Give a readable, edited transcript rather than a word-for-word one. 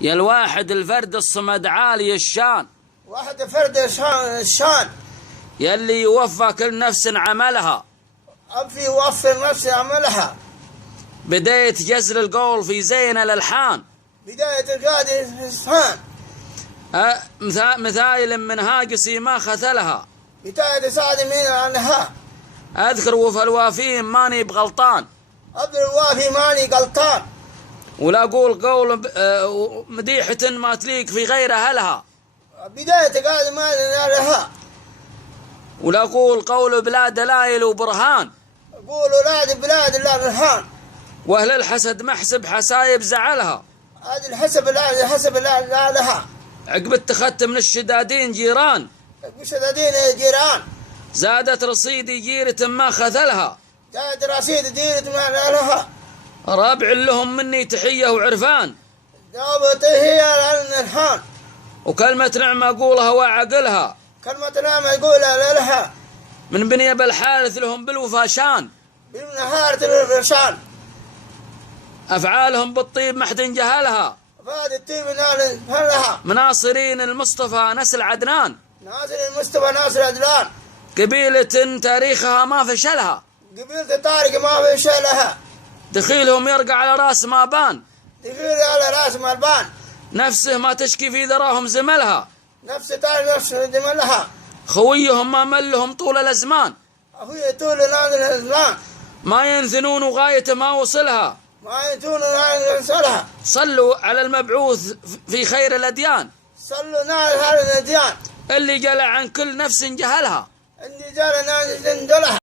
يا الواحد الفرد الصمد عالي الشان، واحد فرد الشان، يلي يوفى كل نفس عملها، أبي يوفر نفس عملها. بداية جزر القول في زين الألحان، بداية القادة الإسهان، مثايل من هاجسي ما خثلها، بداية سعد من عنها. أذكر وفي الوافين ماني بغلطان، عبد الوافي ماني غلطان. ولا أقول قول مديحة ما تليق في غير أهلها، بداية قادة ما لها. ولا أقول قول بلا دلائل وبرهان، قولوا نادي بلاد الله الرهان. وأهل الحسد محسب حسايب زعلها، هذه الحسب الله حسب الله لها. عقب اتخذت من الشدادين جيران، مشددين جيران، زادت رصيدي جيرة ما خذلها، زاد رصيد ديرة ما لها. رابع لهم مني تحية وعرفان، جابته هي الرهان. وكلمة نعمة أقولها وعقلها، كلمة نعمة يقولها لها. من بني بالحارث لهم بالوفا شان، بالنهار الرشان. أفعالهم بالطيب محد جهلها، فاد الطيب لها. مناصرين المصطفى نسل عدنان، ناصر المصطفى ناصر عدنان. قبيلة تاريخها ما فشلها، قبيلة طارق ما في شلها. دخيلهم يرقع على راس ما بان، دخيل على راس مالبان. نفسه ما تشكي في ذراهم زملها، نفس طارق نفس دملها. خويهم ما ملهم طول الأزمان، أخوي طول نادر الإسلام. ما ينثنون غاية ما وصلها، ما يتون نادر نسلها. صلوا على المبعوث في خير الأديان، صلوا نادر هذا الديان. اللي جلع عن كل نفس جهلها. عندي جال نادر جلها.